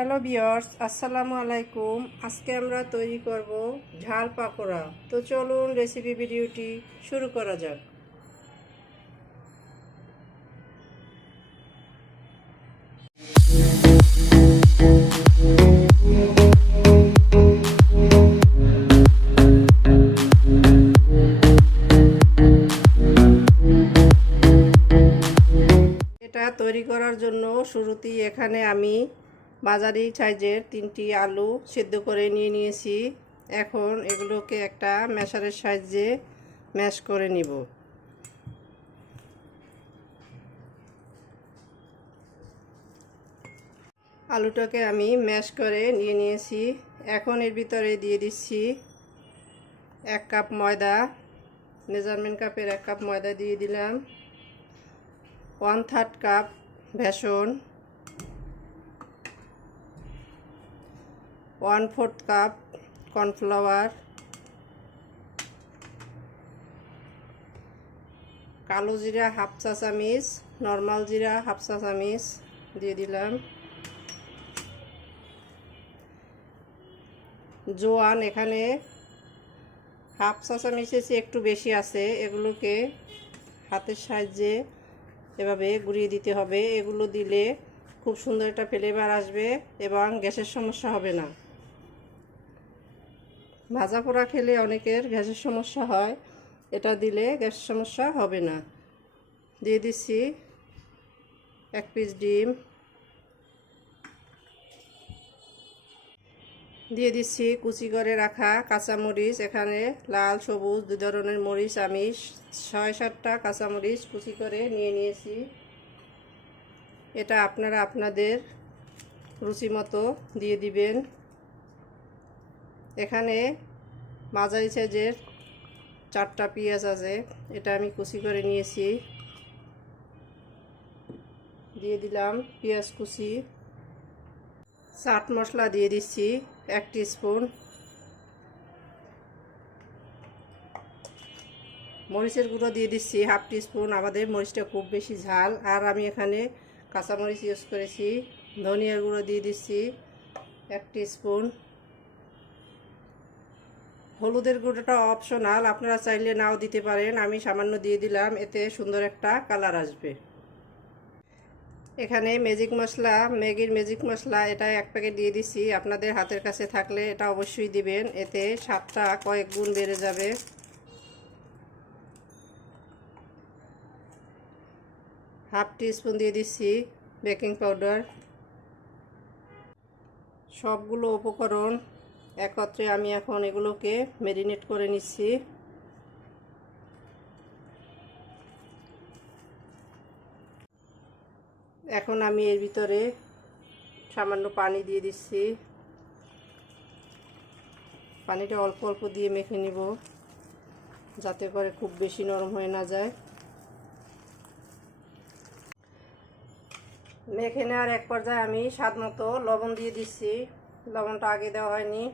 Hello বিয়ার্স আসসালামু আলাইকুম। আজকে আমরা তৈরি করব ঝাল পাকোড়া। তো চলুন রেসিপি ভিডিওটি শুরু করা যাক। এটা তৈরি করার জন্য শুরুতেই এখানে আমি বাজারি সাইজের তিনটি আলু সিদ্ধ করে নিয়ে নিয়েছি। এখন এগুলোকে একটা ম্যাশারের সাহায্যে ম্যাশ করে নিব। আলুটাকে আমি ম্যাশ করে নিয়ে নিয়েছি। এখন এর ভিতরে দিয়ে দিচ্ছি এক কাপ ময়দা। মেজারমেন্ট কাপের এক কাপ ময়দা দিয়ে দিলাম। ওয়ান থার্ড কাপ বেসন। ওয়ান ফোর্থ কাপ কর্নফ্লাওয়ার, কালো জিরা হাফ চা চামিচ, নর্মাল জিরা হাফ চা চামিচ দিয়ে দিলাম। জোয়ান এখানে হাফ চা চামিচের চেয়ে একটু বেশি আছে, এগুলোকে হাতের সাহায্যে এভাবে গুঁড়িয়ে দিতে হবে। এগুলো দিলে খুব সুন্দর একটা ফ্লেভার আসবে এবং গ্যাসের সমস্যা হবে না। ভাজা পোড়া খেলে অনেকের গ্যাসের সমস্যা হয়। এটা দিলে গ্যাসের সমস্যা হবে না। দিয়ে দিচ্ছি এক পিস ডিম। দিয়ে দিচ্ছি কুচি করে রাখা কাঁচামরিচ। এখানে লাল, সবুজ দু ধরনের মরিচ আমি ছয়, সাতটা কাঁচামরিচ কুচি করে নিয়ে নিয়েছি। এটা আপনারা আপনাদের রুচি মতো দিয়ে দিবেন। এখানে মাঝারি সাইজের চারটা পেঁয়াজ আছে। এটা আমি কুচি করে নিয়েছি। দিয়ে দিলাম পেঁয়াজ কুচি। চাট মশলা দিয়ে দিচ্ছি এক স্পুন মরিচের গুঁড়ো দিয়ে দিচ্ছি হাফ স্পুন আমাদের মরিচটা খুব বেশি ঝাল। আর আমি এখানে কাঁচামরিচ ইউজ করেছি। ধনিয়ার গুঁড়ো দিয়ে দিচ্ছি এক স্পুন হলুদের গুঁড়োটা অপশনাল আপনারা চাইলে নাও দিতে পারেন। আমি সামান্য দিয়ে দিলাম, এতে সুন্দর একটা কালার আসবে। এখানে ম্যাজিক মশলা, ম্যাগির ম্যাজিক মশলা, এটা এক প্যাকেট দিয়ে দিছি। আপনাদের হাতের কাছে থাকলে এটা অবশ্যই দিবেন। এতে স্বাদটা কয়েক গুণ বেড়ে যাবে। হাফ স্পুন দিয়ে দিচ্ছি বেকিং পাউডার সবগুলো উপকরণ একত্রে আমি এখন এগুলোকে মেরিনেট করে নিচ্ছি। এখন আমি এর ভিতরে সামান্য পানি দিয়ে দিচ্ছি। পানিটা অল্প অল্প দিয়ে মেখে নিব, যাতে করে খুব বেশি নরম হয়ে না যায়। মেখে নেওয়ার এক পর্যায়ে আমি স্বাদ মতো লবণ দিয়ে দিচ্ছি। লবণটা আগে দেওয়া হয়নি।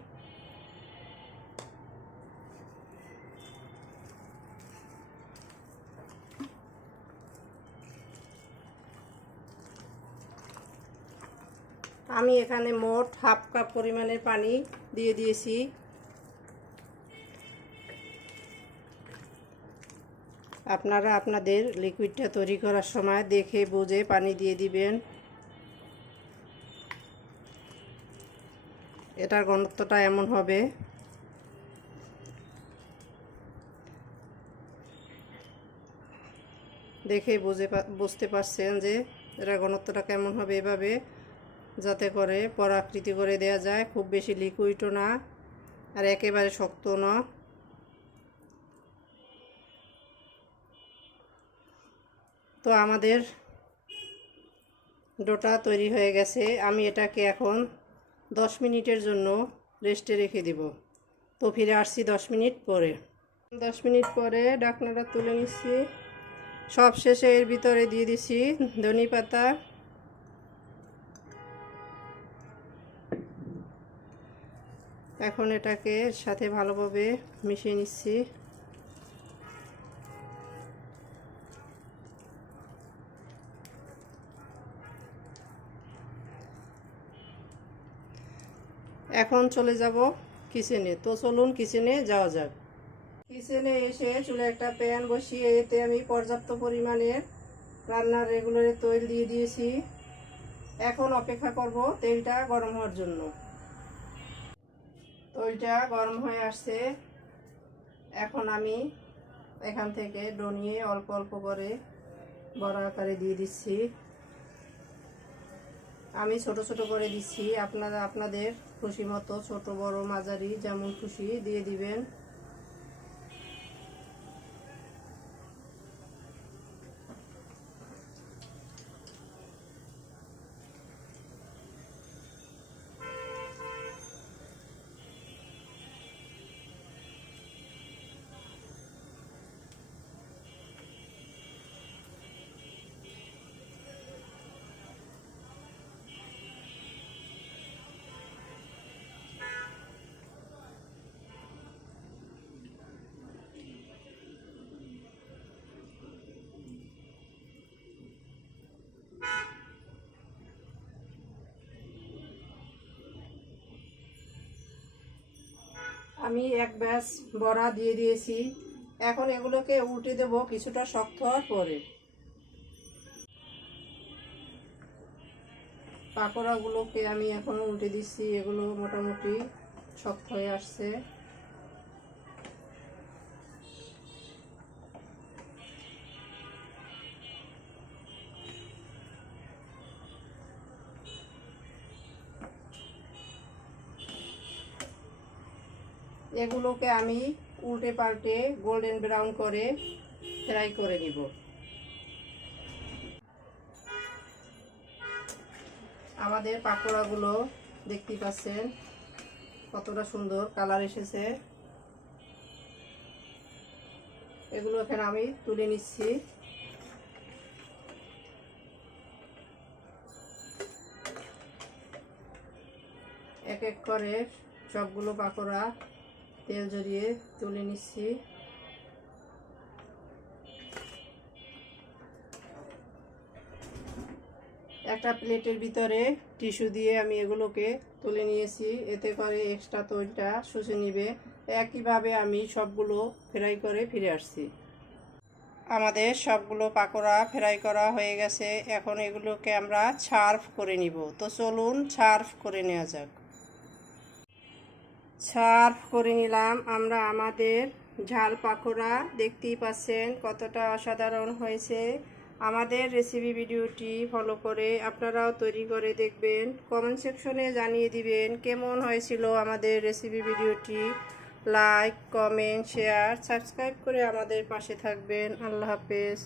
আমি এখানে মোট হাফ কাপ পরিমাণের পানি দিয়ে দিয়েছি। আপনারা আপনাদের লিকুইডটা তৈরি করার সময় দেখে বুঝে পানি দিয়ে দিবেন। এটার ঘনত্বটা এমন হবে। দেখে বুঝে বুঝতে পারছেন যে এটার ঘনত্বটা কেমন হবে এভাবে। যাতে করে পরাকৃতি করে দেয়া যায়, খুব বেশি লিকুইডও না, আর একেবারে শক্ত না। তো আমাদের ডোটা তৈরি হয়ে গেছে। আমি এটাকে এখন দশ মিনিটের জন্য রেস্টে রেখে দিব। তো ফিরে আসছি দশ মিনিট পরে। দশ মিনিট পরে ডাকনাটা তুলে নিচ্ছি। সব শেষে এর ভিতরে দিয়ে দিছি ধনি পাতা এখন এটাকে সাথে ভালোভাবে মিশিয়ে নিচ্ছি। এখন চলে যাব কিচেনে। তো চলুন কিচেনে যাওয়া যাক। কিচেনে এসে চুলে একটা প্যান বসিয়ে এতে আমি পর্যাপ্ত পরিমাণে রান্নার রেগুলারে তৈল দিয়ে দিয়েছি। এখন অপেক্ষা করব তেলটা গরম হওয়ার জন্য। তৈলটা গরম হয়ে আসছে। এখন আমি এখান থেকে ডনিয়ে নিয়ে অল্প অল্প করে বড় আকারে দিয়ে দিচ্ছি। আমি ছোট ছোট করে দিচ্ছি। আপনারা, আপনাদের খুশি মতো ছোট বড় মাঝারি যেমন খুশি দিয়ে দিবেন। আমি এক ব্যাস বড়া দিয়ে দিয়েছি। এখন এগুলোকে উল্টে দেব কিছুটা শক্ত হওয়ার পরে। পাকোড়াগুলোকে আমি এখন উল্টে দিচ্ছি, এগুলো মোটামুটি শক্ত হয়ে আসছে। এগুলোকে আমি উল্টে পাল্টে গোল্ডেন ব্রাউন করে ফ্রাই করে নিব। আমাদের পাকোড়াগুলো দেখতে পাচ্ছেন, কতটা সুন্দর কালার এসেছে। এগুলো এখানে আমি তুলে নিচ্ছি। এক এক করে সবগুলো পাকোড়া তেল জড়িয়ে তুলে নিচ্ছি। একটা প্লেটের ভিতরে টিস্যু দিয়ে আমি এগুলোকে তুলে নিয়েছি। এতে করে এক্সট্রা তৈলটা শুষে নিবে। একইভাবে আমি সবগুলো ফ্রাই করে ফিরে আসছি। আমাদের সবগুলো পাকোড়া ফ্রাই করা হয়ে গেছে। এখন এগুলোকে আমরা ছার্ফ করে নিব। তো চলুন ছার্ফ করে নেওয়া যাক। সার্ভ করে নিলাম। আমরা আমাদের ঝাল পাকোড়া দেখতেই পাচ্ছেন কতটা অসাধারণ হয়েছে। আমাদের রেসিপি ভিডিওটি ফলো করে আপনারাও তৈরি করে দেখবেন। কমেন্ট সেকশনে জানিয়ে দিবেন কেমন হয়েছিল আমাদের রেসিপি ভিডিওটি। লাইক কমেন্ট শেয়ার সাবস্ক্রাইব করে আমাদের পাশে থাকবেন। আল্লাহ হাফেজ।